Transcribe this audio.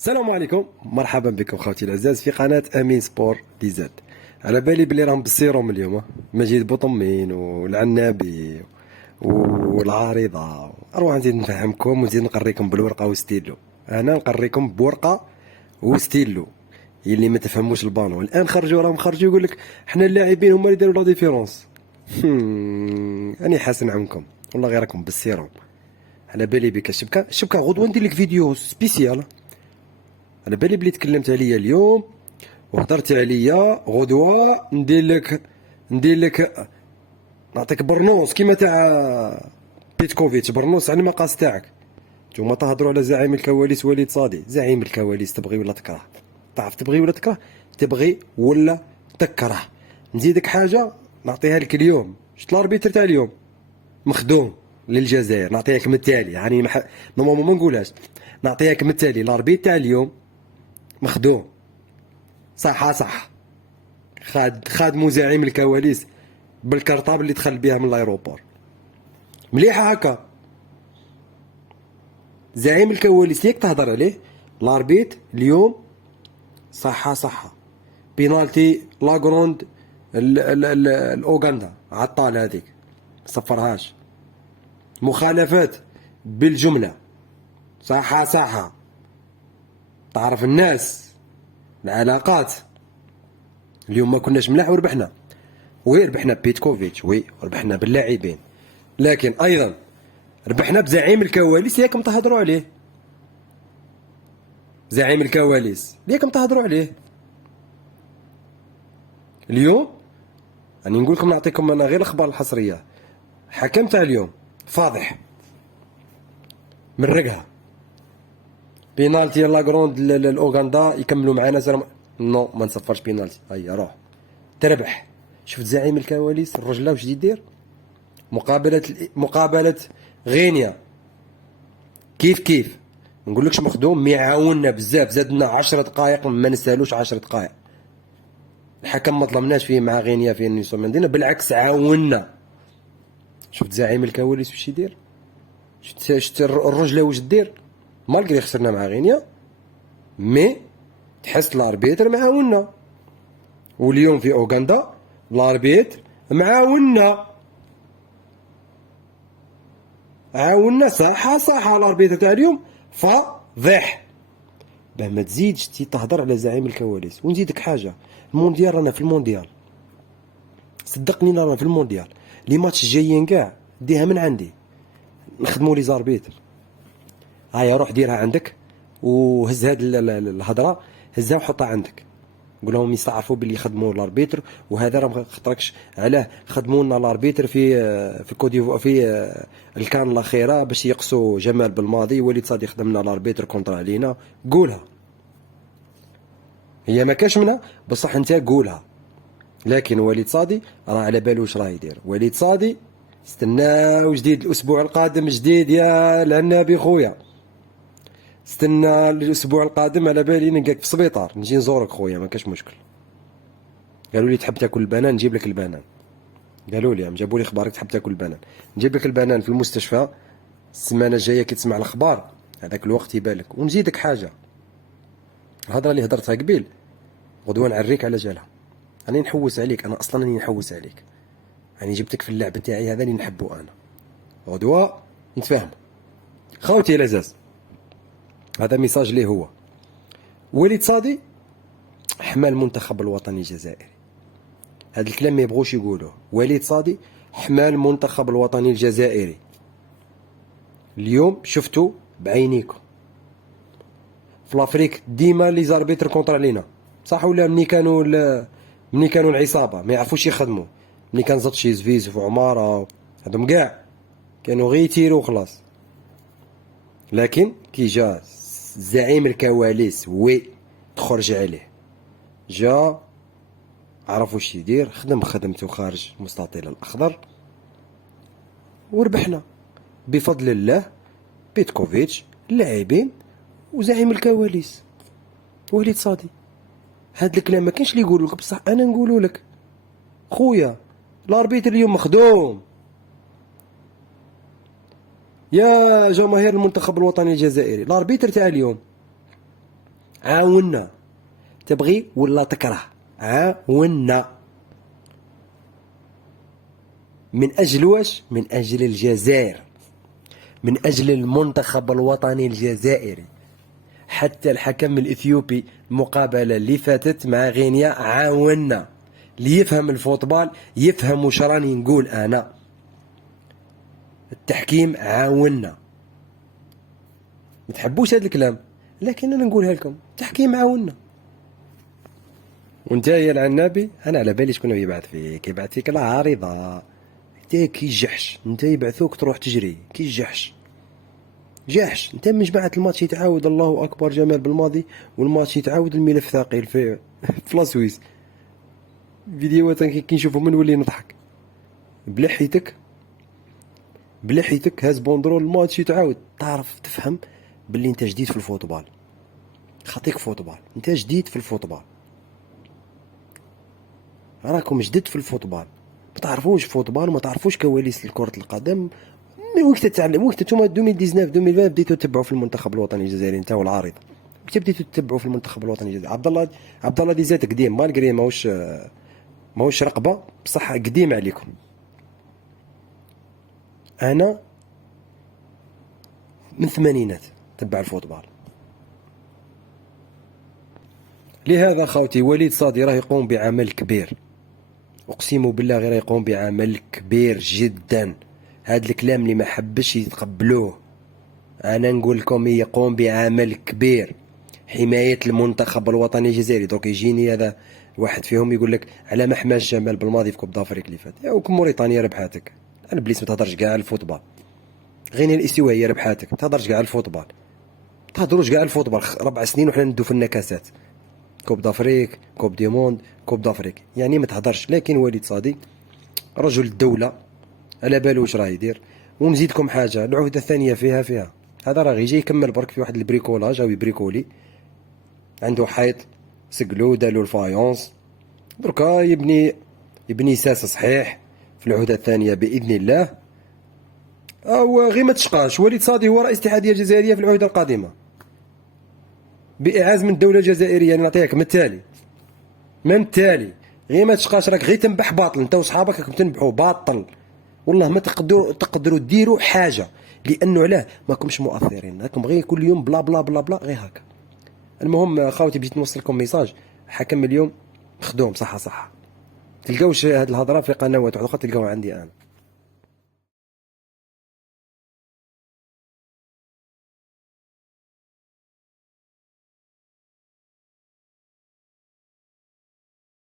السلام عليكم، مرحبا بكم خوتي العزاز في قناة امين سبور دي زاد. على بالي بلي راهم بالسيروم اليوم، مجيد بوطمين والعنابي والعارضة. اروح نزيد نفهمكم ونزيد نقريكم بالورقة وستيلو. انا نقريكم بورقة وستيلو. اللي ما تفهموش البالون الان راهم خرجوا يقول لك حنا اللاعبين هما اللي داروا لا ديفيرونس. راني حاسن عنكم والله، غير راكم بالسيروم. على بالي بك الشبكة غدوة ندير لك فيديو سبيسيال. على بالي بلي تكلمت عليا اليوم وهضرت عليا، غدوة ندير لك نعطيك برنوس كيما تاع بيتكوفيتش، برنوس على المقاس تاعك. نتوما تهضروا على زعيم الكواليس وليد صادي. زعيم الكواليس تبغي ولا تكره؟ تعرف تبغي ولا تكره؟ تبغي ولا تكره؟ نزيدك حاجة نعطيها لك اليوم. شفت الاربيتر تاع اليوم مخدوم للجزائر، نعطيها لك من التالي. يعني نورمالمون ما نقولهاش، نعطيها لك من التالي. الاربيت تاع اليوم مخدوم صح. خادمو زعيم الكواليس بالكرطاب اللي دخل بها من الايروبور. مليحه هكا. زعيم الكواليس ليك تهضر عليه. الاربيت اليوم صح. بينالتي لاغروند الاوغندا عطال هذيك صفرهاش. مخالفات بالجمله صح. تعرف الناس العلاقات. اليوم ما كناش ملاح وربحنا، وربحنا بيتكوفيتش، وربحنا باللاعبين، لكن ايضا ربحنا بزعيم الكواليس. ياكم تهضروا عليه زعيم الكواليس، ليكم تهضروا عليه. اليوم راني نقول لكم، نعطيكم انا غير الاخبار الحصريه. حكم تاع اليوم فاضح من رقها. بينالتي لاغروند الاوغندا يكملوا معنا نو ما نصفرش بينالتي. هيا روح تربح. شفت زعيم الكواليس الرجله واش يدير؟ مقابله غينيا كيف نقولكش مخدوم، يعاوننا بزاف. زادنا 10 دقائق، ما نسالوش 10 دقائق. الحكم ما ظلمناش فيه مع غينيا في نيسون مندينا، بالعكس عاوننا. شفت زعيم الكواليس واش يدير؟ شفت الرجله واش دير؟ مالغري خسرنا مع غينيا، مي تحس الاربيتر معاونا. واليوم في اوغندا الاربيتر معاونا صح. الاربيتر تاع اليوم فاضح. باه ما تزيدش تهضر على زعيم الكواليس. ونزيدك حاجه، المونديال رانا في المونديال، صدقني رانا في المونديال. لي ماتش الجايين كاع ديها من عندي، نخدموا لي زاربيتر. هيا روح ديرها عندك وهز هاد الهضره، هزها وحطها عندك. قول لهم يستعرفوا باللي يخدموا الاربيتر. وهذا راه ما خطركش علاه خدموا لنا الاربيتر في كوديفو في الكان الاخيره باش يقصوا جمال بالماضي. وليد صادي خدمنا الاربيتر كونتر علينا. قولها، هي ما كاش منها بصح انت قولها. لكن وليد صادي راه على بالو واش راه يدير. وليد صادي استناو جديد الاسبوع القادم، جديد يا العنابي خويا. استنى الاسبوع القادم، على بالي نلقاك في السبيطار، نجي نزورك خويا، ما كاش مشكل. قالوا لي تحب تاكل البنان، نجيب لك البنان. قالوا لي جابوا لي اخبارك تحب تاكل البنان، نجيب لك البنان في المستشفى. السمانه الجايه كي تسمع الاخبار هذاك الوقت يبالك. ونزيدك حاجه، الهضره اللي هضرتها قبيل غدوه نعريك على جالها. راني نحوس عليك، انا اصلا راني نحوس عليك. راني جبتك في اللعب تاعي هذا اللي نحبه انا. غدوه نتفاهم خوتي العزاز. هذا ميساج ليه هو. وليد صادي حمى المنتخب الوطني الجزائري. هذا الكلام ما يبغوش يقولوه. وليد صادي حمى المنتخب الوطني الجزائري. اليوم شفتوا بعينيكم في لافريك ديما لي زاربيتر كونتر علينا، صح ولا؟ مني كانوا العصابه ما يعرفوش يخدموا، مني كان زطشي زفيز وعماره هذوم كاع كانوا غير يتيروا وخلاص. لكن كي جا زعيم الكواليس تخرج عليه، جا عرف واش يدير، خدم خدمته خارج المستطيل الاخضر وربحنا بفضل الله. بيتكوفيتش، اللاعبين، وزعيم الكواليس وليد صادي. هاد الكلام ما كاينش اللي يقولوا لك، بصح انا نقولوا لك خويا. الاربيتر اليوم مخدوم. يا جماهير المنتخب الوطني الجزائري، الاربيتر تاع اليوم عاونا، تبغي ولا تكره، عاونا. من أجل واش؟ من أجل الجزائر، من أجل المنتخب الوطني الجزائري. حتى الحكم الإثيوبي المقابلة اللي فاتت مع غينيا عاونا. اللي يفهم الفوتبال يفهم واش راني نقول أنا. التحكيم عاونا. ما تحبوش هذا الكلام، لكن أنا نقولها لكم، التحكيم عاونا. وانت يا العنابي، أنا على بالي شكون يبعث فيك، يبعث فيك العارضة. انت كي الجحش، انت يبعثوك تروح تجري كي الجحش. جحش، انت من جماعة الماتش يتعاود الله اكبر جمال بالماضي، والماتش يتعاود الملف ثقيل في في لاسويس. فيديوهات كي نشوفهم نولي نضحك. بلحيتك بلحيتك هاز بوندرول الماتش يتعاود، تعرف تفهم باللي انت جديد في الفوتبال. خاطيك فوتبال، انت جديد في الفوتبال، راكم جدد في الفوتبال، ما تعرفوش فوتبال وما تعرفوش كواليس لكرة القدم. من وقت تعلم، وقت نتوما 2019 2020 بديتوا تتبعوا في المنتخب الوطني الجزائري انت والعارضة، متى بديتوا تتبعوا في المنتخب الوطني الجزائري؟ عبد الله ديزات قديم، مالغري ماهوش رقبة، بصح قديم عليكم. انا من الثمانينات تبع الفوتبال. لهذا خاوتي وليد صادي راه يقوم بعمل كبير، اقسم بالله غير يقوم بعمل كبير جدا. هاد الكلام اللي ما حبش يتقبلوه، انا نقول لكم يقوم بعمل كبير حماية المنتخب الوطني الجزائري. دوك يجيني هذا واحد فيهم يقول لك على ما حماش جمال بالماضي في كوب دافريك اللي فات، يا موريتانيا ربحاتك. انا بليس ما تهضرش كاع على الفوتبال. غينيا الاستوائية ربحاتك، ما تهضرش كاع على الفوتبال، ما تهضروش كاع على الفوتبال. 4 سنين وحنا ندو في النكاسات، كوب دافريك، كوب دي موند، كوب دافريك، يعني ما تهضرش. لكن وليد صادي رجل الدولة، على بالو واش راه يدير. ونزيدكم حاجة، العهدة الثانية فيها هذا راه يجي يكمل برك في واحد البريكولاج او يبريكولي. عنده حيط سقلو دارلو الفايونس، دركا يبني ساس صحيح في العهدة الثانية بإذن الله. او غير ما تشقاش، وليد صادي هو رئيس الاتحادية الجزائرية في العهدة القادمة بإعاز من الدولة الجزائرية. نعطيك مثالي غير ما تشقاش، راك غير تنبح باطل، انت وصحابك راكم تنبحوا باطل. والله ما تقدروا ديروا حاجة، لأنه علاه ماكمش مؤثرين، راكم غير كل يوم بلا بلا بلا بلا غير هكا. المهم خاوتي بديت نوصلكم ميساج، حكم اليوم مخدوم صح. تلقاوش هاد الهضرة في قنوات واحدة أخرى، تلقاوها عندي أنا.